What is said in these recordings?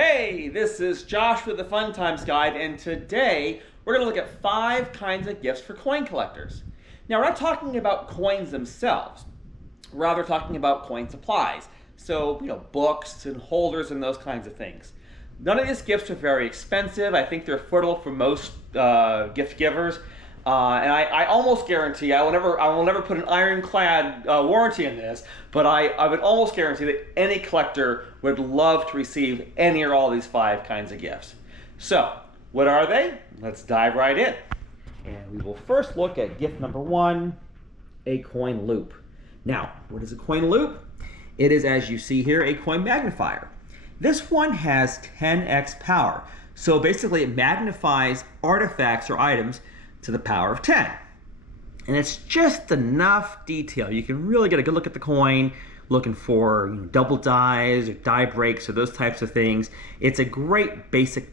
Hey, this is Josh with the Fun Times Guide, and today we're going to look at 5 kinds of gifts for coin collectors. Now, we're not talking about coins themselves, rather talking about coin supplies. So, books and holders and those kinds of things. None of these gifts are very expensive. I think they're affordable for most gift givers. And I almost guarantee, I will never put an ironclad warranty in this, but I would almost guarantee that any collector would love to receive any or all of these 5 kinds of gifts. So, what are they? Let's dive right in. And we will first look at gift number 1, a coin loupe. Now, what is a coin loupe? It is, as you see here, a coin magnifier. This one has 10x power. So basically it magnifies artifacts or items to the power of 10. And it's just enough detail. You can really get a good look at the coin, looking for double dies or die breaks or those types of things. It's a great basic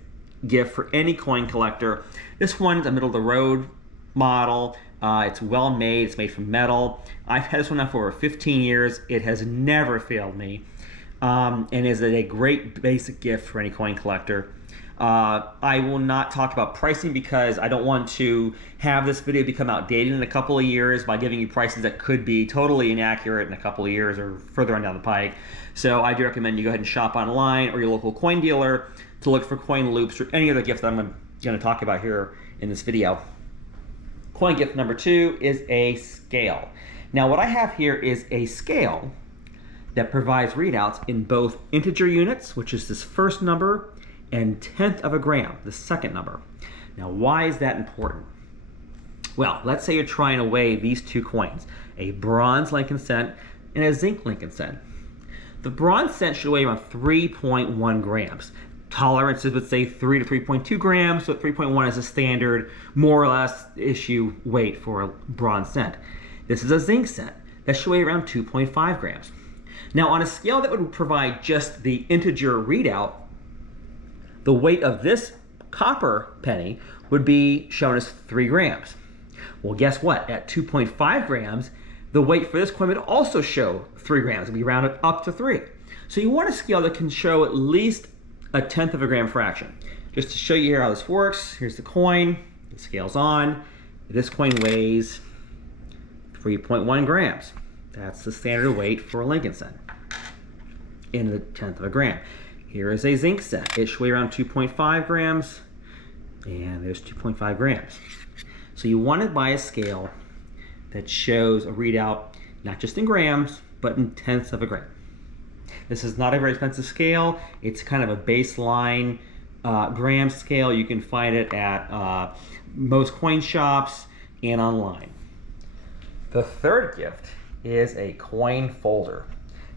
gift for any coin collector. This one's a middle of the road model. It's well made, it's made from metal. I've had this one now for over 15 years. It has never failed me. And is a great basic gift for any coin collector. I will not talk about pricing because I don't want to have this video become outdated in a couple of years by giving you prices that could be totally inaccurate in a couple of years or further on down the pike. So I do recommend you go ahead and shop online or your local coin dealer to look for coin loupes or any other gifts that I'm going to talk about here in this video. Coin gift number 2 is a scale. Now what I have here is a scale that provides readouts in both integer units, which is this first number, and 1/10 of a gram, the second number. Now, why is that important? Well, let's say you're trying to weigh these 2 coins, a bronze Lincoln cent and a zinc Lincoln cent. The bronze cent should weigh around 3.1 grams. Tolerances would say 3 to 3.2 grams, so 3.1 is a standard, more or less, issue weight for a bronze cent. This is a zinc cent. That should weigh around 2.5 grams. Now, on a scale that would provide just the integer readout, the weight of this copper penny would be shown as 3 grams. Well, guess what? At 2.5 grams, the weight for this coin would also show 3 grams. It would be rounded up to 3. So you want a scale that can show at least a 1/10 of a gram fraction. Just to show you here how this works, here's the coin, the scale's on. This coin weighs 3.1 grams. That's the standard weight for a Lincoln cent in the 1/10 of a gram. Here is a zinc cent. It should weigh around 2.5 grams, and there's 2.5 grams. So you want to buy a scale that shows a readout not just in grams, but in 1/10 of a gram. This is not a very expensive scale. It's kind of a baseline gram scale. You can find it at most coin shops and online. The third gift is a coin folder.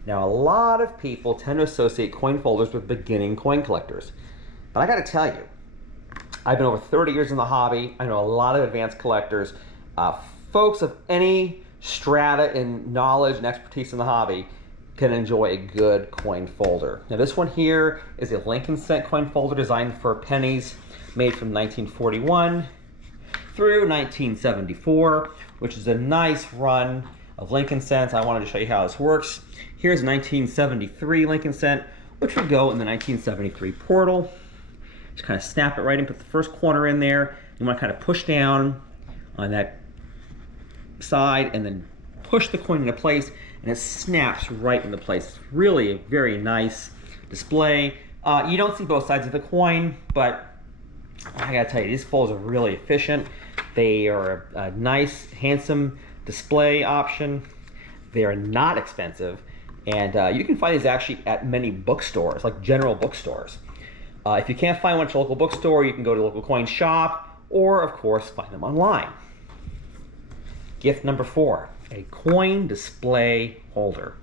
Now, a lot of people tend to associate coin folders with beginning coin collectors. But I gotta tell you, I've been over 30 years in the hobby. I know a lot of advanced collectors. Folks of any strata in knowledge and expertise in the hobby can enjoy a good coin folder. Now, this one here is a Lincoln cent coin folder designed for pennies, made from 1941 through 1974, which is a nice run of Lincoln cents. I wanted to show you how this works. Here's 1973 Lincoln cent, which would go in the 1973 portal. Just kind of snap it right in, put the first corner in there. You want to kind of push down on that side and then push the coin into place, and it snaps right into place. It's really a very nice display. You don't see both sides of the coin, but I gotta tell you, these folders are really efficient. They are a nice, handsome display option. They are not expensive, and you can find these actually at many bookstores, like general bookstores. If you can't find one at your local bookstore, you can go to a local coin shop, or of course find them online. Gift number 4, a coin display holder.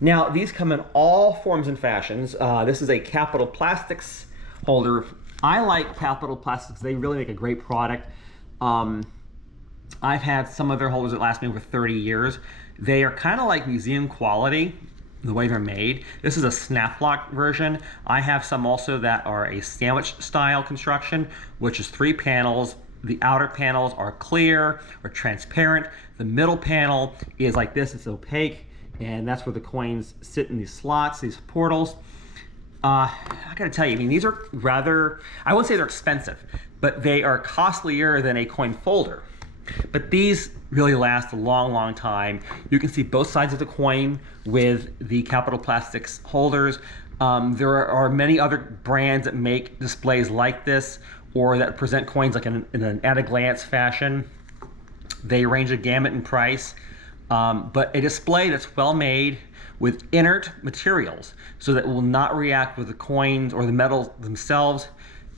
Now, these come in all forms and fashions. This is a Capital Plastics holder. I like Capital Plastics. They really make a great product. I've had some of their holders that last me over 30 years. They are kind of like museum quality, the way they're made. This is a snap lock version. I have some also that are a sandwich style construction, which is 3 panels. The outer panels are clear or transparent. The middle panel is like this, it's opaque, and that's where the coins sit in these slots, these portals. I gotta tell you, I mean, these are rather, I wouldn't say they're expensive, but they are costlier than a coin folder. But these really last a long, long time. You can see both sides of the coin with the Capital Plastics holders. There are many other brands that make displays like this or that present coins like in an at-a-glance fashion. They range a gamut in price, but a display that's well made with inert materials so that it will not react with the coins or the metals themselves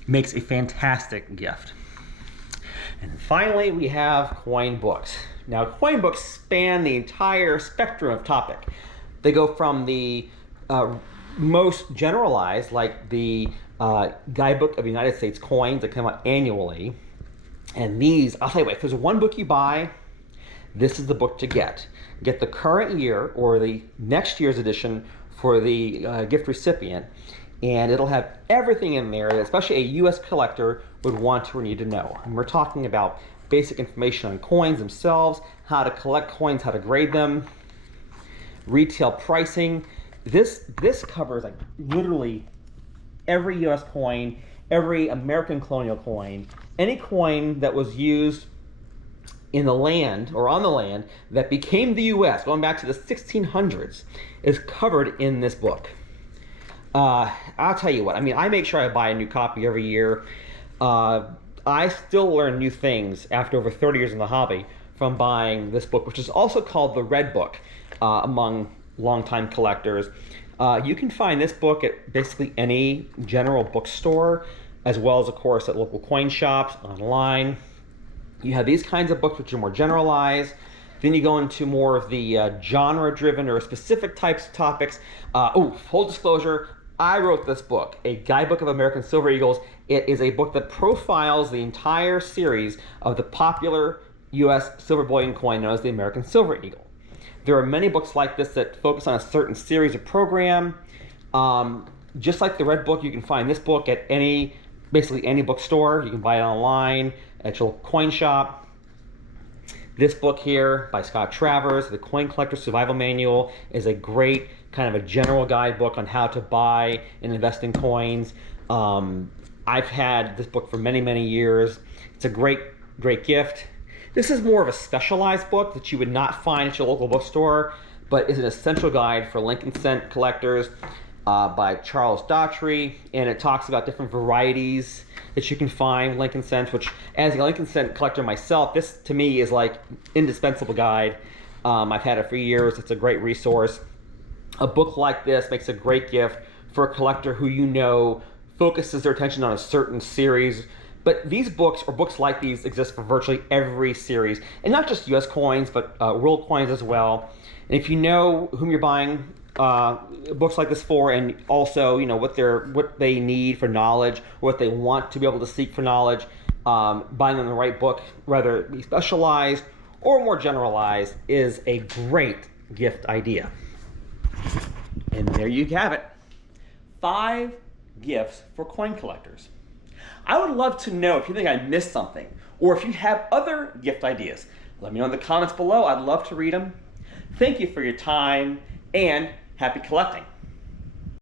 makes a fantastic gift. And finally, we have coin books. Now, coin books span the entire spectrum of topic. They go from the most generalized, like the Guidebook of United States Coins that come out annually. And these, I'll tell you what, if there's one book you buy, this is the book to get. Get the current year or the next year's edition for the gift recipient, and it'll have everything in there that especially a U.S. collector would want or need to know. And we're talking about basic information on coins themselves, how to collect coins, how to grade them, retail pricing. This covers like literally every U.S. coin, every American colonial coin, any coin that was used in the land or on the land that became the U.S. going back to the 1600s is covered in this book. I'll tell you what, I mean, I make sure I buy a new copy every year. I still learn new things after over 30 years in the hobby from buying this book, which is also called the Red Book among longtime collectors. You can find this book at basically any general bookstore, as well as, of course, at local coin shops, online. You have these kinds of books which are more generalized. Then you go into more of the genre-driven or specific types of topics. Full disclosure, I wrote this book, A Guidebook of American Silver Eagles. It is a book that profiles the entire series of the popular U.S. silver bullion coin known as the American Silver Eagle. There are many books like this that focus on a certain series or program. Just like the Red Book, you can find this book at basically any bookstore. You can buy it online at your coin shop. This book here by Scott Travers, The Coin Collector's Survival Manual, is a great kind of a general guidebook on how to buy and invest in coins. I've had this book for many, many years. It's a great, great gift. This is more of a specialized book that you would not find at your local bookstore, but is an essential guide for Lincoln cent collectors by Charles Daughtry, and it talks about different varieties that you can find Lincoln cents, which as a Lincoln cent collector myself, this to me is like indispensable guide. I've had it for years. It's a great resource. A book like this makes a great gift for a collector who you know focuses their attention on a certain series. But these books, or books like these, exist for virtually every series, and not just U.S. coins, but world coins as well. And if you know whom you're buying books like this for, and also what they need for knowledge, or what they want to be able to seek for knowledge, buying them the right book, whether it be specialized or more generalized, is a great gift idea. And there you have it. 5 gifts for coin collectors. I would love to know if you think I missed something, or if you have other gift ideas. Let me know in the comments below. I'd love to read them. Thank you for your time, and happy collecting.